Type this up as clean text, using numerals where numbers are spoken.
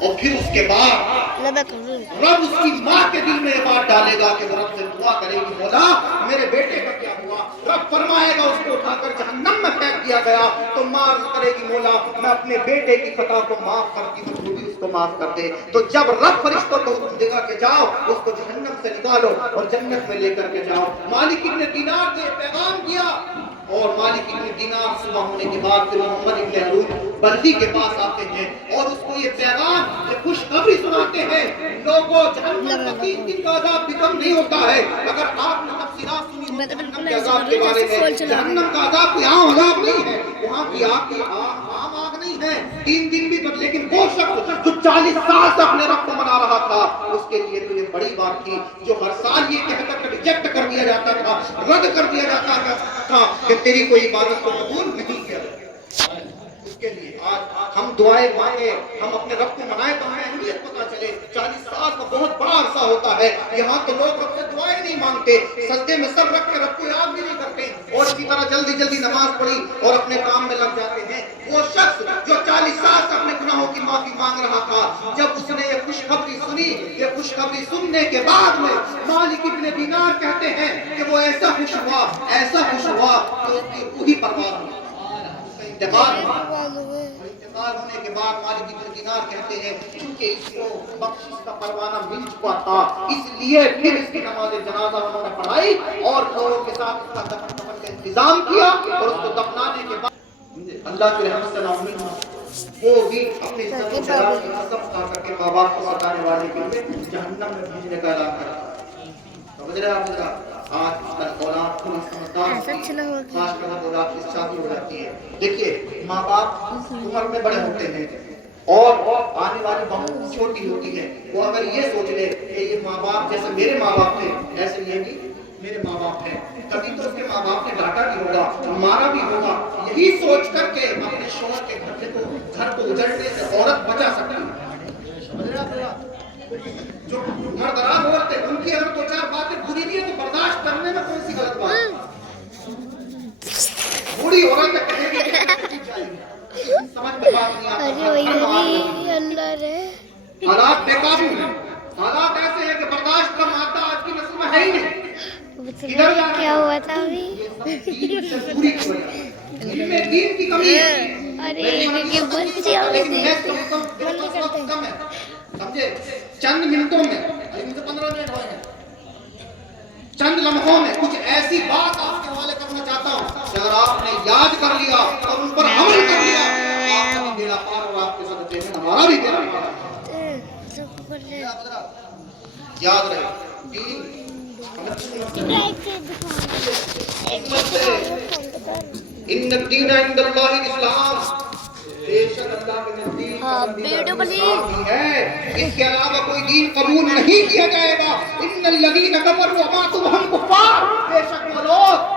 اور پھر اس کے بعد رب اس کی ماں کے دل میں یہ بات ڈالے گا کہ وہ رب سے دعا کرے گی مولا میرے بیٹے کا کیا ہوا، رب فرمائے گا اس کو اٹھا کر جہنم میں پھینک دیا گیا، تو ماں عرض کرے گی مولا میں اپنے بیٹے کی خطا کو معاف کرتی ہوں تو بھی اس کو معاف کر دے۔ تو جب رب فرشتوں کو حکم دے گا کہ جاؤ اس کو جہنم سے نکالو اور جنت میں لے کر کے جاؤ، مالک ابن دینار نے پیغام دیا اور مالک ابن دینار صبح ہونے کے بعد پھر محمد ابن ہارون بلدی کے پاس آتے ہیں اور اس کو یہ پیغام یہ خوشخبری سناتے ہیں، لوگوں جہنم کا 3 دن کا عذاب بھی کم نہیں ہوتا ہے۔ اگر آپ نے تفصیلات سنی ہو جہنم کے عذاب کے بارے میں، جہنم کا عذاب کوئی عام عذاب نہیں ہے، وہاں کی آگ کی عام آگ نہیں ہے، 3 دن بھی بس، لیکن وہ شخص جو 40 سال سے اپنے رب کو منا رہا تھا اس کے لیے تو یہ بڑی بات تھی، جو ہر سال یہ کہہ کر ریجیکٹ کر دیا جاتا تھا، رد کر دیا جاتا تھا کہ تیری کوئی عبادت کو قبول نہیں کیا جاتا۔ اس کے لیے آج ہم دعائیں مانگے، ہم اپنے رب کو منائیں تو ہمیں اہمیت پتہ چلے۔ 40 سال کا بہت بڑا عرصہ ہوتا ہے، یہاں تو لوگ رب سے دعائیں نہیں مانگتے، سجدے میں سر رکھ کے رب کو یاد بھی نہیں کرتے اور اسی طرح جلدی جلدی نماز پڑھی اور اپنے کام میں لگ جاتے ہیں۔ وہ شخص جو 40 سال سے اپنے گناہوں کی معافی مانگ رہا تھا، جب اس نے یہ خوشخبری سنی، یہ خوشخبری سننے کے بعد میں مالک ابن دینار کہتے ہیں کہ وہ ایسا خوش ہوا کہ اس کی روح ہی پرواز ہوئی۔ انتقال ہونے کے بعد مالک ابن دینار کہتے ہیں چونکہ اس کو بخشش کا پروانہ مل چکا تھا اس لیے پھر اس کی نماز جنازہ انہوں نے پڑھائی اور لوگوں کے ساتھ اس کا دفن کا انتظام کیا اور اس کو دفنانے کے بعد اللہ کی رحمت سے نامید وہ بھی اپنی عزت و جلال کی قسم کھا کر کے ماں باپ کو ستانے والے کے لیے جہنم میں بھیجنے کا اعلان کرا۔ سمجھ رہے آپ ذرا آج کل اولاد کو سمجھدار ہوتی ہے، خاص کر اولاد کی شادی ہو جاتی ہے۔ دیکھیے ماں باپ عمر میں بڑے ہوتے ہیں اور آنے والی بہو چھوٹی ہوتی ہے، وہ اگر یہ سوچ لے کہ یہ ماں باپ جیسے میرے ماں باپ تھے ایسے یہ بھی میرے ماں باپ ہیں، کبھی تو اس کے ماں باپ نے ڈانٹا بھی ہوگا مارا بھی ہوگا، یہی سوچ کر کے اپنے شوہر کے گھر کو اجڑنے سے عورت بچا سکتی ہے۔ سمجھ رہے آپ؟ جو مردراز عورت ہے ان کی اگر 2-4 باتیں بری بھی ہے تو برداشت کرنے میں کون سی غلط بات ہے؟ بوڑھی عورت ہے کہنے کی سمجھ میں بات نہیں آتا، حالات بے قابو ہیں، حالات ایسے ہیں کہ برداشت کا مادہ آج کی نسل میں ہے ہی نہیں۔ کیا ہوا تھا ابھی؟ ان میں دین کی کمی ہے، سمجھے چند منٹوں میں 15 منٹ ہوئے ہیں، چند لمحوں میں کچھ ایسی بات آپ کے حوالے کرنا چاہتا ہوں کہ اگر آپ نے یاد کر لیا اور ان پر عمل کر لیا آپ کا بھی بیڑا پار اور آپ کے صدقے میں ہمارا بھی بیڑا پار۔ یاد رہے دین ان الدین عند اللہ الاسلام، بے شک اللہ کے نزدیک اسلام ہی ہے، اس کے علاوہ کوئی دین قبول نہیں کیا جائے گا۔ ان الذین کفروا وماتوا وہم کفار، بے شک وہ لوگ